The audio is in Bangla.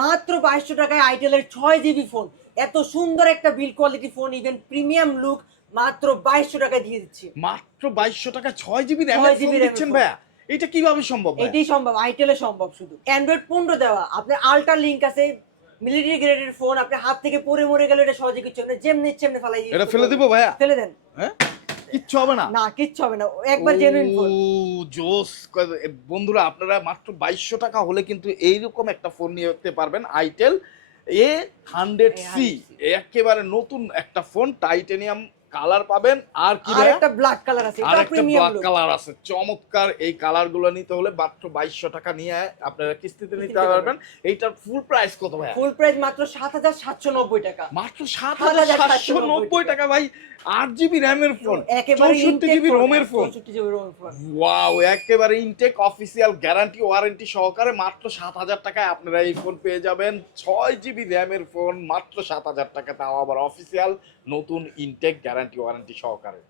মাত্র বাইশশো টাকায় আইটেলের ছয় জিবি ফোন এত সুন্দর একটা build quality phone even premium look মাত্র বাইশশো টাকায় দিয়ে দিচ্ছি। মাত্র বাইশশো টাকা ছয় জিবি র্যাম 6 GB RAM দিচ্ছেন ভাইয়া? এটা কীভাবে সম্ভব এটাই সম্ভব আইটেলে সম্ভব শুধু। অ্যান্ড্রয়েড পনেরো দেওয়া। আপনার আল্ট্রা লিঙ্ক আছে মিলিটারি গ্রেডের ফোন আপনি হাত থেকে পরে মরে গেলে এটা সহজে কিছু না। যেমনি ইচ্ছে এমনি ফেলাই এটা ফেলে দিব ভাইয়া? ফেলে দেন। হ্যাঁ? কিচ্ছু হবে না। না কিচ্ছু হবে না। একবার জেনুইন ফোন জোস বন্ধুরা আপনারা মাত্র বাইশশো টাকা হলে কিন্তু এইরকম একটা ফোন নিয়ে যেতে পারবেন আইটেল এ হান্ড্রেড সি একেবারে নতুন একটা ফোন টাইটেনিয়াম কালার পাবেন। আর কি আর একটা ব্ল্যাক কালার আছে আর এটা একটা প্রিমিয়াম ব্ল্যাক কালার আছে। চমৎকার এই কালারগুলো নিতে হলে মাত্র বাইশশো টাকা নিয়ে আপনারা কিস্তিতে নিতে পারবেন। এইটার ফুল প্রাইস কত ভাইয়া? ফুল প্রাইস মাত্র সাত হাজার সাতশো নব্বই টাকা। মাত্র সাত হাজার সাতশো নব্বই টাকা ভাই। আট জিবি র্যামের ফোন একেবারে চৌষট্টি জিবি রোমের ফোন চৌষট্টি জিবি রোমের ফোন ওয়াও একেবারে ইনটেক অফিসিয়াল গ্যারান্টি ওয়ারেন্টি সহকারে মাত্র সাত হাজার টাকায় আপনারা এই ফোন পেয়ে যাবেন। ছয় জিবি র্যামের ফোন মাত্র সাত হাজার টাকা। তাও আবার অফিসিয়াল নতুন ইনটেক গ্যারান্টি ওয়ারেন্টি সহকারে